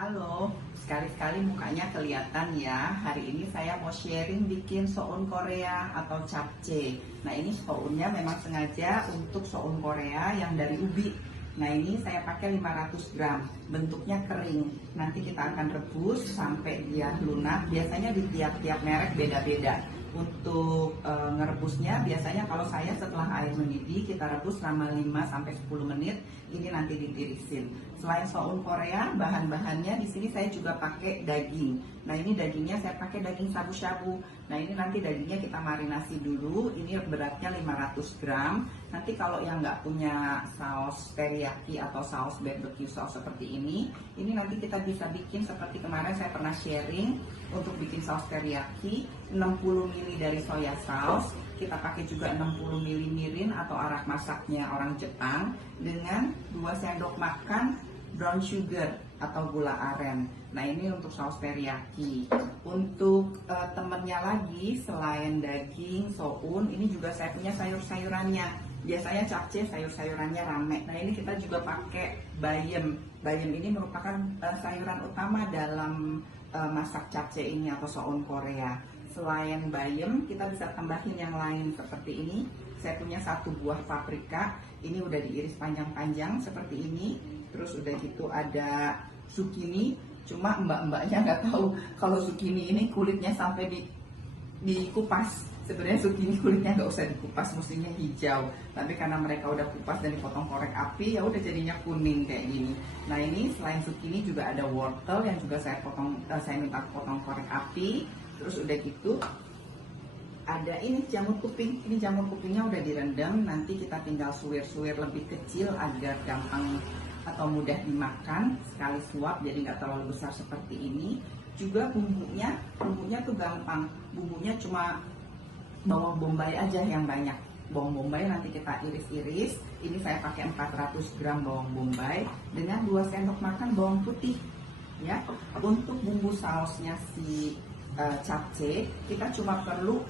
Halo, sekali-sekali mukanya kelihatan ya. Hari ini saya mau sharing bikin soun Korea atau capce. Nah, ini sounnya memang sengaja untuk soun Korea yang dari ubi. Nah, ini saya pakai 500 gram. Bentuknya kering. Nanti kita akan rebus sampai dia lunak. Biasanya di tiap-tiap merek beda-beda. Untuk ngerebusnya biasanya kalau saya setelah air mendidih kita rebus selama 5-10 menit. Ini nanti ditirisin. Selain soun Korea, bahan-bahannya di sini saya juga pakai daging. Nah, ini dagingnya saya pakai daging shabu-shabu. Nah, ini nanti dagingnya kita marinasi dulu. Ini beratnya 500 gram. Nanti kalau yang nggak punya saus teriyaki atau saus barbecue sauce seperti ini nanti kita bisa bikin seperti kemarin saya pernah sharing untuk bikin saus teriyaki 60 ml dari soya sauce. Kita pakai juga 60 ml mirin atau arak masaknya orang Jepang dengan 2 sendok makan brown sugar atau gula aren. Nah, ini untuk saus teriyaki. Untuk temennya lagi selain daging, soun, ini juga saya punya sayur-sayurannya. Biasanya capce sayur-sayurannya rame. Nah, ini kita juga pakai bayam. Bayam ini merupakan sayuran utama dalam masak capce ini atau soun Korea. Selain bayam, kita bisa tambahin yang lain seperti ini. Saya punya 1 buah paprika. Ini udah diiris panjang-panjang seperti ini. Terus udah gitu ada zucchini. Cuma mbak-mbaknya nggak tahu kalau zucchini ini kulitnya sampai dikupas. Sebenarnya zucchini kulitnya nggak usah dikupas, mestinya hijau. Tapi karena mereka udah kupas dan dipotong korek api, ya udah jadinya kuning kayak gini. Nah, ini selain zucchini juga ada wortel yang juga saya minta potong korek api. Terus udah gitu ada ini jamur kuping. Ini jamur kupingnya udah direndam. Nanti kita tinggal suwir-suwir lebih kecil agar gampang atau mudah dimakan. Sekali suap jadi nggak terlalu besar seperti ini. Juga bumbunya tuh gampang. Bumbunya cuma bawang bombay aja yang banyak. Bawang bombay nanti kita iris-iris. Ini saya pakai 400 gram bawang bombay dengan 2 sendok makan bawang putih. Ya, untuk bumbu sausnya si capce kita cuma perlu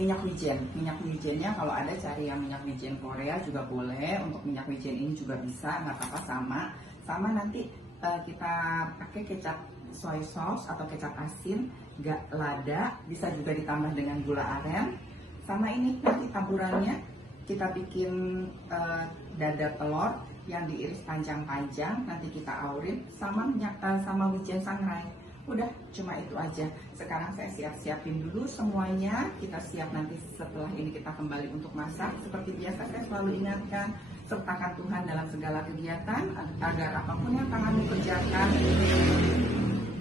minyak wijen. Minyak wijennya kalau ada cari yang minyak wijen Korea juga boleh. Untuk minyak wijen ini juga bisa, nggak apa-apa, sama nanti kita pakai kecap soy sauce atau kecap asin, nggak lada, bisa juga ditambah dengan gula aren. Sama ini nanti taburannya kita bikin dadar telur yang diiris panjang-panjang, nanti kita aurin sama minyak sama wijen sangrai. Udah, cuma itu aja. Sekarang saya siap-siapin dulu semuanya. Kita siap nanti setelah ini kita kembali untuk masak. Seperti biasa saya selalu ingatkan, sertakan Tuhan dalam segala kegiatan agar apapun yang tanganmu kerjakan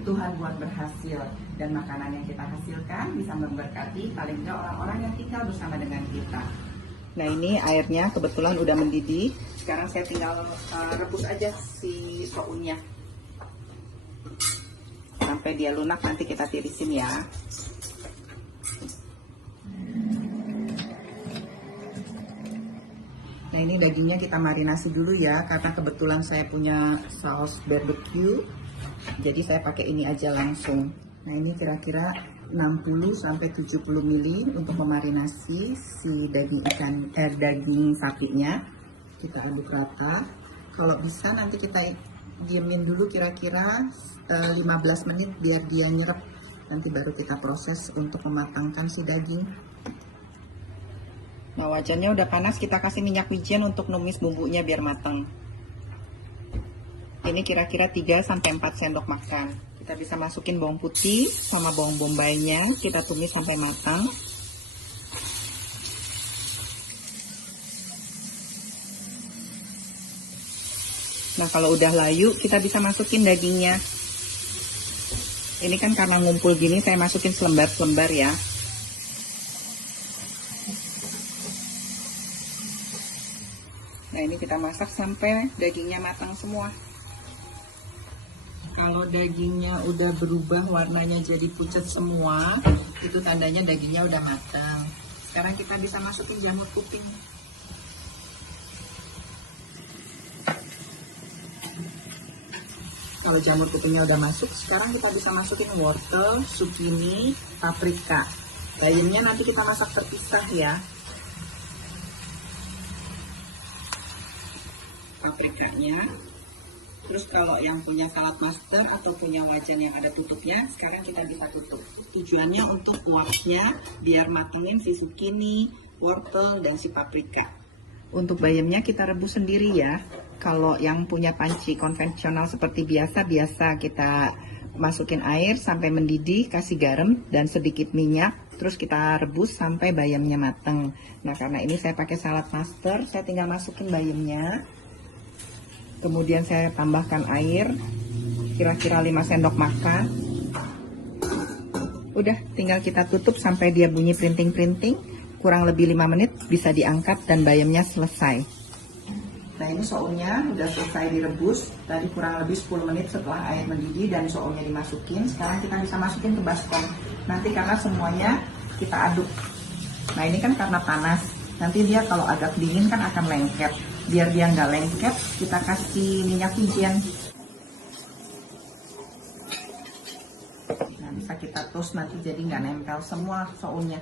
Tuhan buat berhasil, dan makanan yang kita hasilkan bisa memberkati paling tidak orang-orang yang tinggal bersama dengan kita. Nah, ini airnya kebetulan udah mendidih. Sekarang saya tinggal rebus aja si sounnya sampai dia lunak, nanti kita tirisin ya. Nah, ini dagingnya kita marinasi dulu ya, karena kebetulan saya punya saus barbecue. Jadi saya pakai ini aja langsung. Nah, ini kira-kira 60-70 ml untuk memarinasi si daging sapinya. Kita aduk rata. Kalau bisa nanti kita diemin dulu kira-kira 15 menit biar dia nyerap. Nanti baru kita proses untuk mematangkan si daging. Nah, wajannya udah panas, kita kasih minyak wijen untuk numis bumbunya biar matang. Ini kira-kira 3-4 sendok makan. Kita bisa masukin bawang putih sama bawang bombaynya, kita tumis sampai matang. Nah, kalau udah layu kita bisa masukin dagingnya. Ini kan karena ngumpul gini saya masukin selembar-selembar ya. Nah, ini kita masak sampai dagingnya matang semua. Kalau dagingnya udah berubah warnanya jadi pucat semua, itu tandanya dagingnya udah matang. Sekarang kita bisa masukin jamur kuping. Kalau jamur kupingnya udah masuk, sekarang kita bisa masukin wortel, zucchini, paprika. Bayamnya nanti kita masak terpisah ya. Paprikanya Terus kalau yang punya salad master atau punya wajan yang ada tutupnya, sekarang kita bisa tutup. Tujuannya untuk kuahnya biar matengin si zucchini, wortel, dan si paprika. Untuk bayamnya kita rebus sendiri ya. Kalau yang punya panci konvensional seperti biasa kita masukin air sampai mendidih, kasih garam dan sedikit minyak, terus kita rebus sampai bayamnya mateng. Nah, karena ini saya pakai salad master, saya tinggal masukin bayamnya. Kemudian saya tambahkan air, kira-kira 5 sendok makan. Udah, tinggal kita tutup sampai dia bunyi printing-printing. Kurang lebih 5 menit bisa diangkat dan bayamnya selesai. Nah, ini sounnya udah selesai direbus. Tadi kurang lebih 10 menit setelah air mendidih dan sounnya dimasukin. Sekarang kita bisa masukin ke baskom. Nanti karena semuanya kita aduk. Nah, ini kan karena panas. Nanti dia kalau agak dingin kan akan lengket. Biar dia nggak lengket, kita kasih minyak wijen. Nah, bisa kita toast nanti jadi nggak nempel semua sounnya.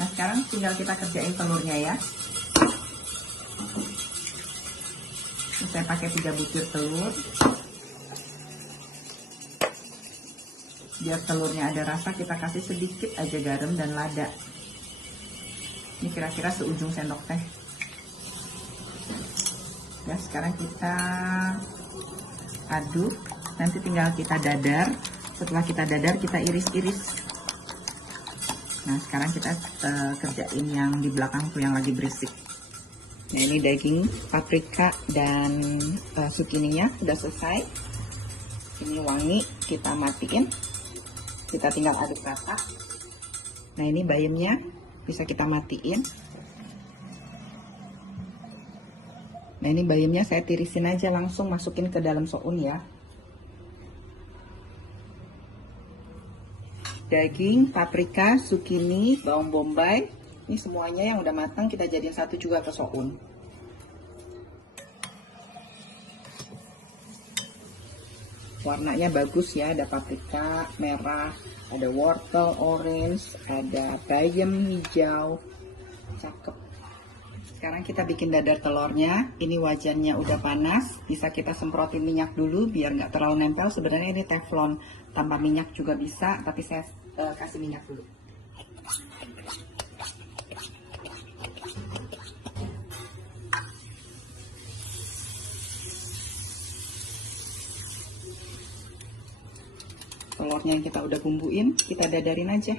Nah, sekarang tinggal kita kerjain telurnya ya. Ini saya pakai 3 butir telur. Biar telurnya ada rasa, kita kasih sedikit aja garam dan lada. Ini kira-kira seujung sendok teh. Ya, sekarang kita aduk. Nanti tinggal kita dadar. Setelah kita dadar, kita iris-iris. Nah, sekarang kita kerjain yang di belakang tuh yang lagi berisik. Nah, ini daging, paprika, dan zucchini-nya sudah selesai. Ini wangi, kita matiin. Kita tinggal aduk rata. Nah, ini bayamnya bisa kita matiin. Nah, ini bayamnya saya tirisin aja, langsung masukin ke dalam soun ya. Daging, paprika, zucchini, bawang bombay, ini semuanya yang udah matang kita jadiin satu juga ke soun. Warnanya bagus ya, ada paprika merah, ada wortel orange, ada bayam hijau, cakep. Sekarang kita bikin dadar telurnya. Ini wajannya udah panas, bisa kita semprotin minyak dulu biar nggak terlalu nempel. Sebenarnya ini teflon, tanpa minyak juga bisa, tapi saya kasih minyak dulu. Telurnya yang kita udah bumbuin, kita dadarin aja.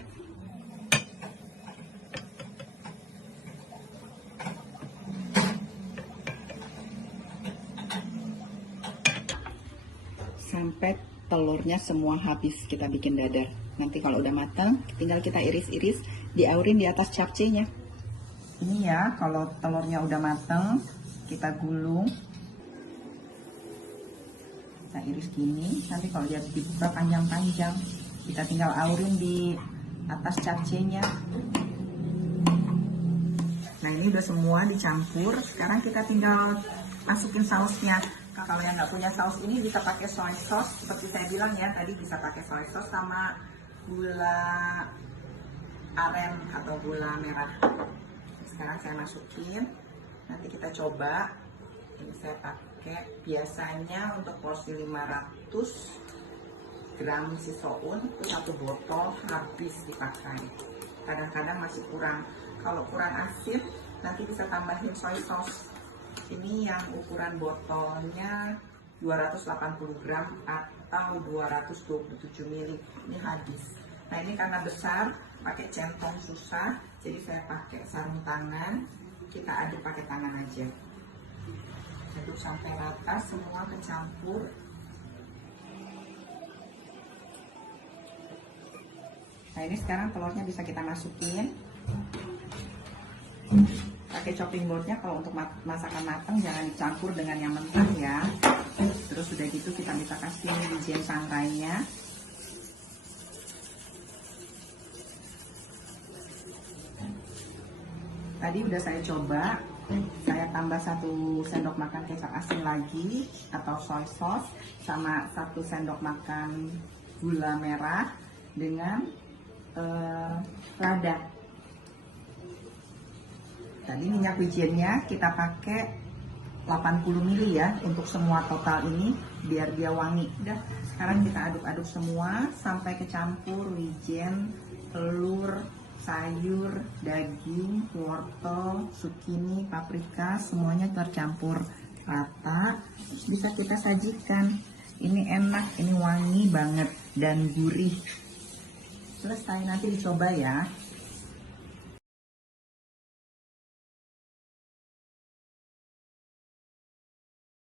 Sampai telurnya semua habis kita bikin dadar. Nanti kalau udah matang, tinggal kita iris-iris, diaurin di atas capcenya. Ini ya, kalau telurnya udah matang, kita gulung. Kita iris gini, nanti kalau dia dibuka panjang-panjang, kita tinggal aurin di atas capcenya. Nah, ini udah semua dicampur. Sekarang kita tinggal masukin sausnya. Kalau yang nggak punya saus ini bisa pakai soy sauce, seperti saya bilang ya tadi, bisa pakai soy sauce sama gula aren atau gula merah. Sekarang saya masukin, nanti kita coba. Ini saya pakai, biasanya untuk porsi 500 gram si soun itu 1 botol habis dipakai. Kadang-kadang masih kurang. Kalau kurang asin nanti bisa tambahin soy sauce. Ini yang ukuran botolnya 280 gram atau 227 ml. Ini habis. Nah, ini karena besar, pakai centong susah, jadi saya pakai sarung tangan. Kita aduk pakai tangan aja. Aduk sampai rata, semua kecampur. Nah, ini sekarang telurnya bisa kita masukin. Pakai chopping boardnya kalau untuk masakan matang, jangan dicampur dengan yang mentah ya. Terus udah gitu kita bisa kasih wijen sangrainya. Tadi udah saya coba, saya tambah 1 sendok makan kecap asin lagi atau soy sauce, sama 1 sendok makan gula merah dengan lada. Tadi minyak wijennya kita pakai 80 ml ya untuk semua total ini biar dia wangi. Udah, sekarang kita aduk-aduk semua sampai kecampur wijen, telur, sayur, daging, wortel, zucchini, paprika, semuanya tercampur rata. Terus bisa kita sajikan. Ini enak, ini wangi banget dan gurih. Selesai, nanti dicoba ya.